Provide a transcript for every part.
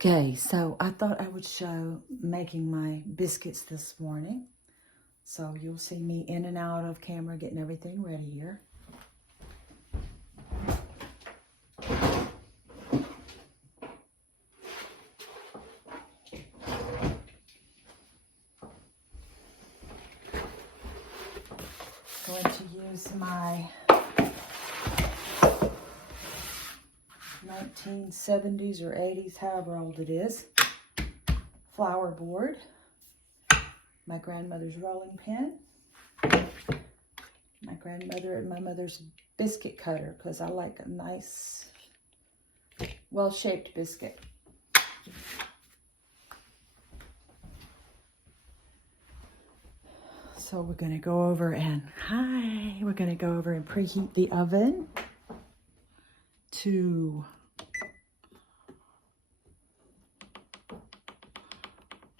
Okay, so I thought I would show making my biscuits this morning. So you'll see me in and out of camera getting everything ready here. Going to use my 1970s or 80s, however old it is, flour board, my grandmother's rolling pin, my grandmother and my mother's biscuit cutter, because I like a nice, well-shaped biscuit. So we're going to go over and, we're going to go over and preheat the oven to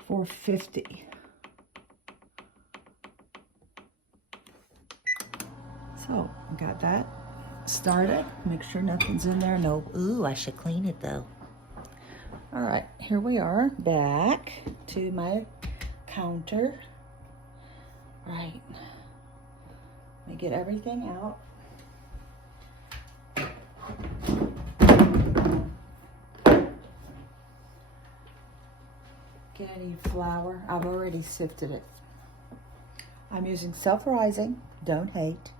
450. So I got that started. Make sure nothing's in there. No, ooh, I should clean it though. All right, here we are back to my counter. All right, let me get everything out. Gonna need flour. I've already sifted it. I'm using self-rising, don't hate.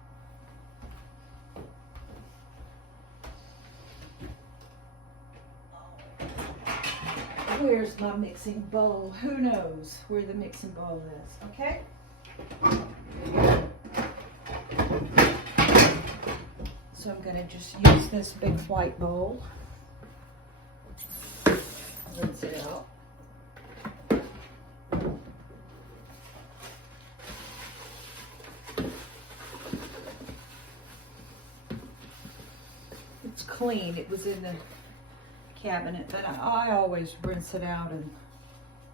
Where's my mixing bowl? Who knows where the mixing bowl is, okay? So I'm gonna just use this big white bowl. Rinse it out. It's clean. It was in the cabinet, but I always rinse it out and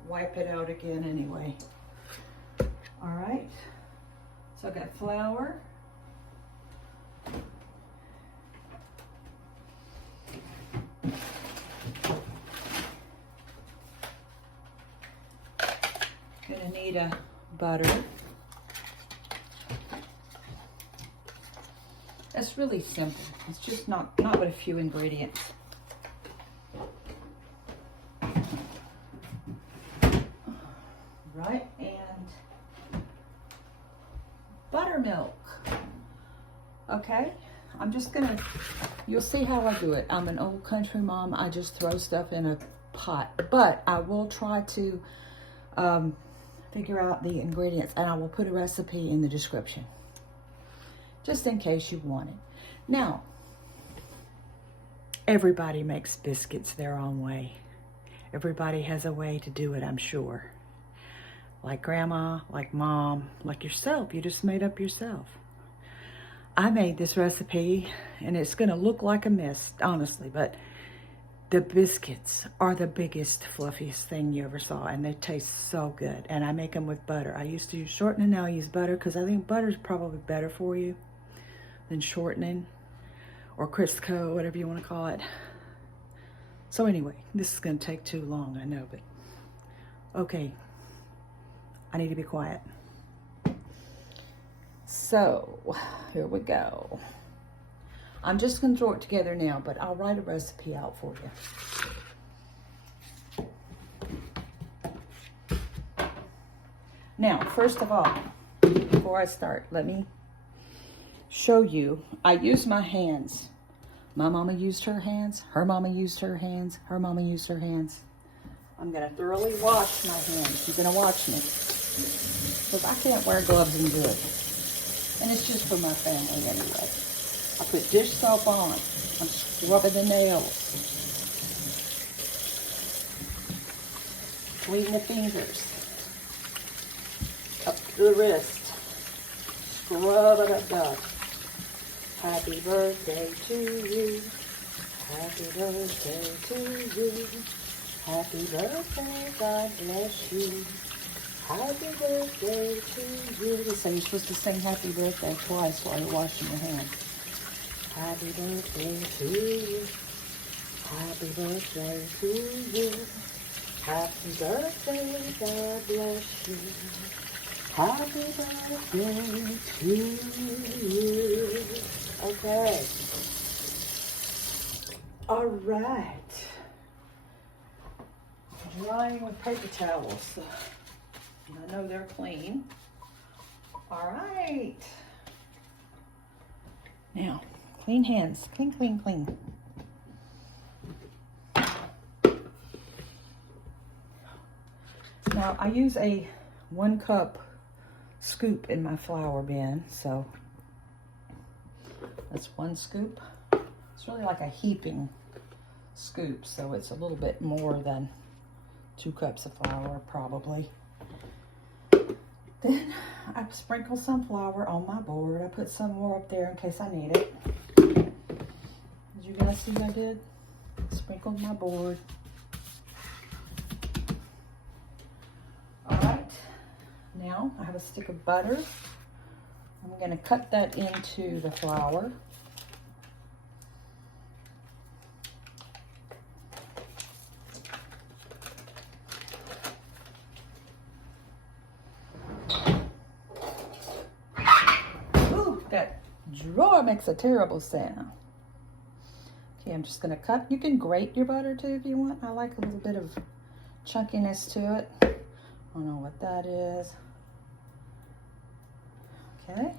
wipe it out again anyway. All right, so I got flour, gonna need a butter. It's really simple. It's just not but a few ingredients. Right, and buttermilk. Okay, I'm just gonna, you'll see how I do it. I'm an old country mom. I just throw stuff in a pot, but I will try to figure out the ingredients, and I will put a recipe in the description, just in case you want it. Now, everybody makes biscuits their own way. Everybody has a way to do it, I'm sure. Like grandma, like mom, like yourself. You just made up yourself. I made this recipe, and it's gonna look like a mess, honestly, but the biscuits are the biggest, fluffiest thing you ever saw, and they taste so good. And I make them with butter. I used to use shortening, now I use butter, because I think butter is probably better for you than shortening, or Crisco, whatever you want to call it. So anyway, this is gonna take too long, I know, but okay. I need to be quiet. So, here we go. I'm just gonna throw it together now, but I'll write a recipe out for you. Now, first of all, before I start, let me show you. I use my hands. My mama used her hands, her mama used her hands, her mama used her hands. I'm gonna thoroughly wash my hands. You're gonna watch me, because I can't wear gloves and do it. And it's just for my family anyway. I put dish soap on. I'm scrubbing the nails. Clean the fingers. Up to the wrist. Scrub it up, dog. Happy birthday to you. Happy birthday to you. Happy birthday, God bless you. Happy birthday to you. So you're supposed to sing happy birthday twice while you're washing your hands. Happy birthday to you. Happy birthday to you. Happy birthday, God bless you. Happy birthday to you. Okay. All right. Drying with paper towels. I know they're clean. All right. Now, clean hands. Clean, clean, clean. Now, I use a 1 cup scoop in my flour bin, so that's 1 scoop. It's really like a heaping scoop, so it's a little bit more than 2 cups of flour, probably. Then I sprinkle some flour on my board. I put some more up there in case I need it. Did you guys see what I did? Sprinkled my board. All right, now I have a stick of butter. I'm going to cut that into the flour. That drawer makes a terrible sound. Okay, I'm just going to cut. You can grate your butter too if you want. I like a little bit of chunkiness to it. I don't know what that is. Okay.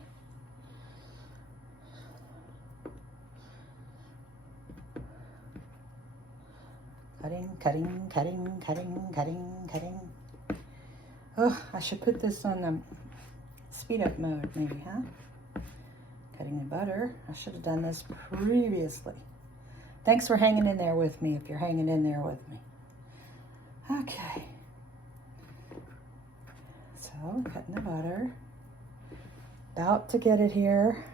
Cutting, cutting, cutting, cutting, cutting, cutting. Oh, I should put this on speed up mode maybe, huh? Cutting the butter. I should have done this previously. Thanks for hanging in there with me if you're hanging in there with me. Okay. So, cutting the butter. About to get it here.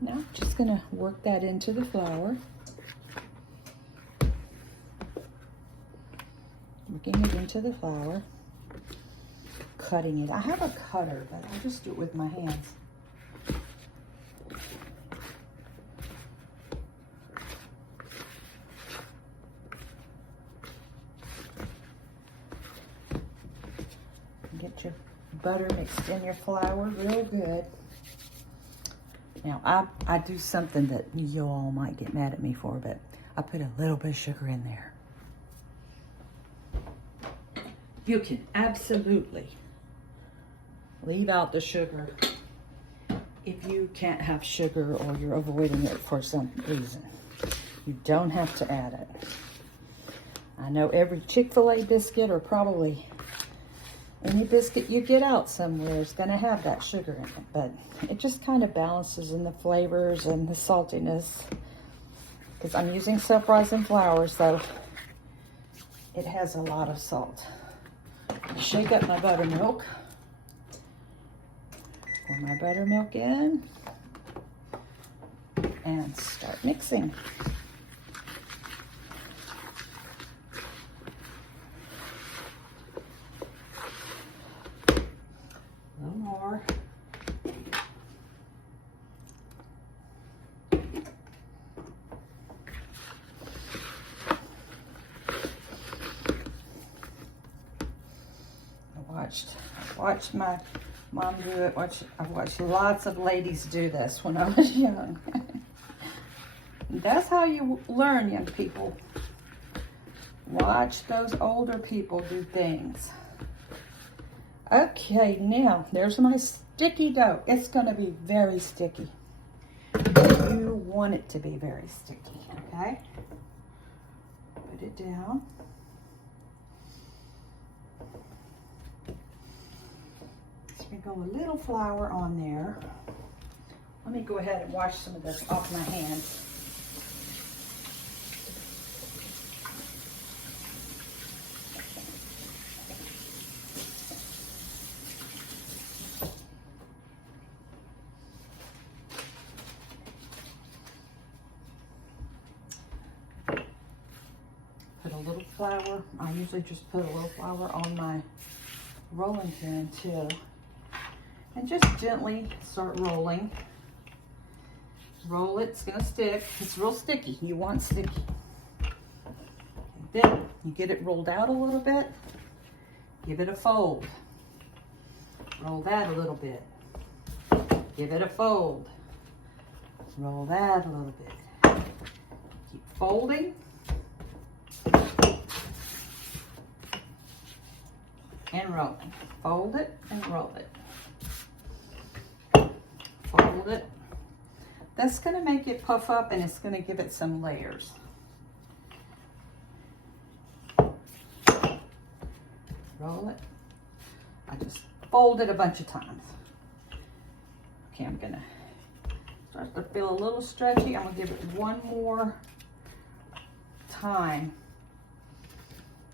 Now, just going to work that into the flour. Working it into the flour. Cutting it. I have a cutter, but I just do it with my hands. Get your butter mixed in your flour real good. Now, I do something that you all might get mad at me for, but I put a little bit of sugar in there. You can absolutely leave out the sugar if you can't have sugar or you're avoiding it for some reason. You don't have to add it. I know every Chick-fil-A biscuit, or probably any biscuit you get out somewhere, is going to have that sugar in it, but it just kind of balances in the flavors and the saltiness, because I'm using self-rising flour, so it has a lot of salt. Shake up my buttermilk. Pour my buttermilk in and start mixing. A little more. I watched my mom do it. I've watched lots of ladies do this when I was young. That's how you learn, young people. Watch those older people do things. Okay, now there's my sticky dough. It's going to be very sticky. You want it to be very sticky, okay? Put it down. Sprinkle a little flour on there. Let me go ahead and wash some of this off my hands. Put a little flour. I usually just put a little flour on my rolling pin too. And just gently start rolling. Roll it, it's gonna stick. It's real sticky. You want sticky. Then you get it rolled out a little bit. Give it a fold. Roll that a little bit. Give it a fold. Roll that a little bit. Keep folding. And rolling. Fold it and roll it. Fold it. That's going to make it puff up and it's going to give it some layers. Roll it. I just fold it a bunch of times. Okay, I'm going to start to feel a little stretchy. I'm going to give it one more time.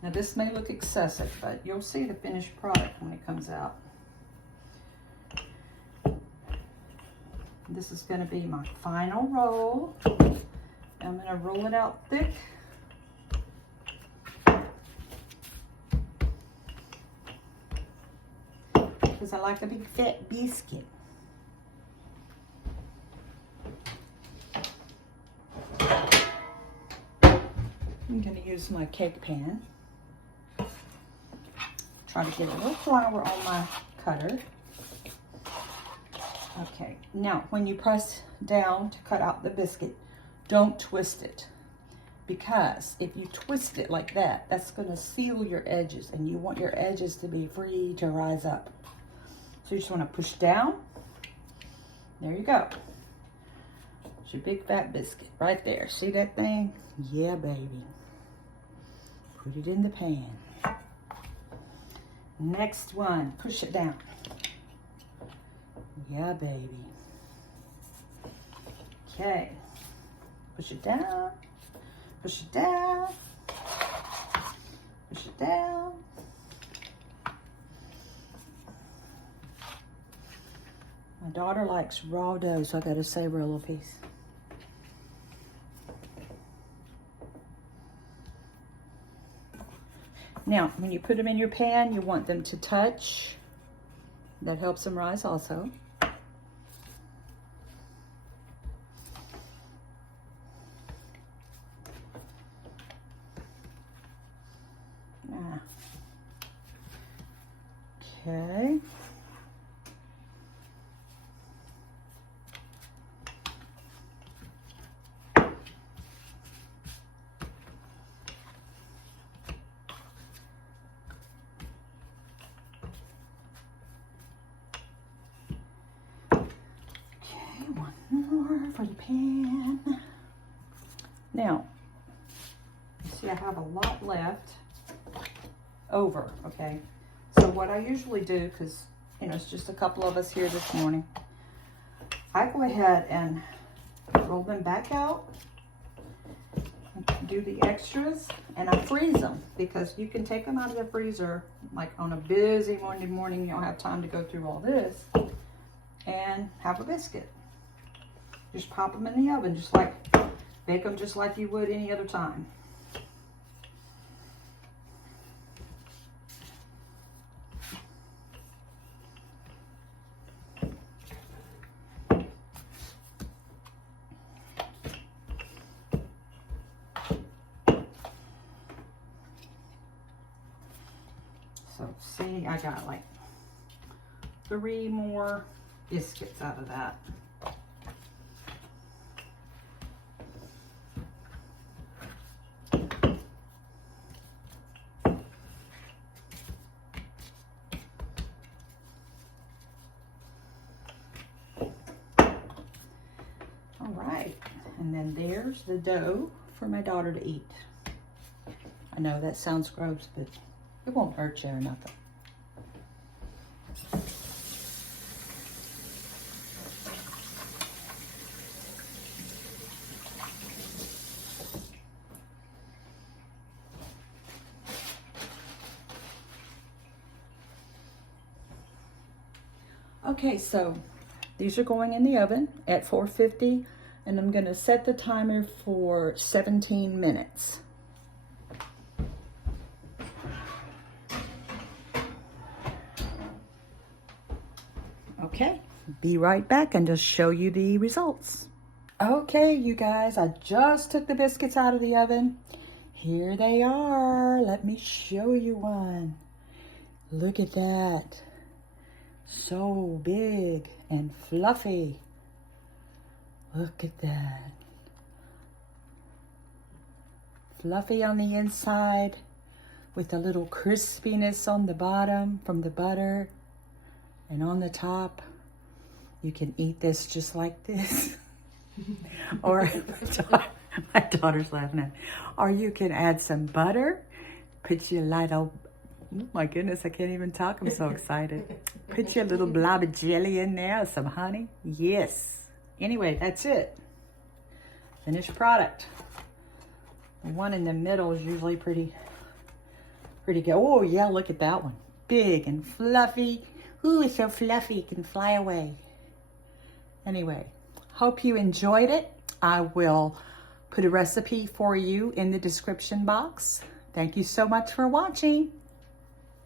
Now this may look excessive, but you'll see the finished product when it comes out. This is going to be my final roll. I'm going to roll it out thick. Because I like a big fat biscuit. I'm going to use my cake pan. Try to get a little flour on my cutter. Okay, now when you press down to cut out the biscuit, don't twist it. Because if you twist it like that, that's going to seal your edges. And you want your edges to be free to rise up. So you just want to push down. There you go. It's your big fat biscuit right there. See that thing? Yeah, baby. Put it in the pan. Next one, push it down. Yeah, baby. Okay. Push it down. Push it down. Push it down. My daughter likes raw dough, so I gotta save her a little piece. Now, when you put them in your pan, you want them to touch. That helps them rise also. Okay. For the pan. Now, you see I have a lot left over, okay? So what I usually do, because, you know, it's just a couple of us here this morning, I go ahead and roll them back out, do the extras, and I freeze them because you can take them out of the freezer, like on a busy Monday morning, you don't have time to go through all this, and have a biscuit. Just pop them in the oven, just like, bake them just like you would any other time. So see, I got like 3 more biscuits out of that. And then there's the dough for my daughter to eat. I know that sounds gross, but it won't hurt you or nothing. Okay, so these are going in the oven at 450. And I'm going to set the timer for 17 minutes. Okay, be right back and just show you the results. Okay, you guys, I just took the biscuits out of the oven. Here they are. Let me show you one. Look at that. So big and fluffy. Look at that. Fluffy on the inside with a little crispiness on the bottom from the butter. And on the top, you can eat this just like this. Or my daughter's laughing at. Or you can add some butter, put your little, oh my goodness, I can't even talk, I'm so excited. Put your little blob of jelly in there, some honey. Yes. Anyway, that's it. Finished product. The one in the middle is usually pretty good. Oh yeah, look at that one. Big and fluffy. Ooh, it's so fluffy, it can fly away. Anyway, hope you enjoyed it. I will put a recipe for you in the description box. Thank you so much for watching.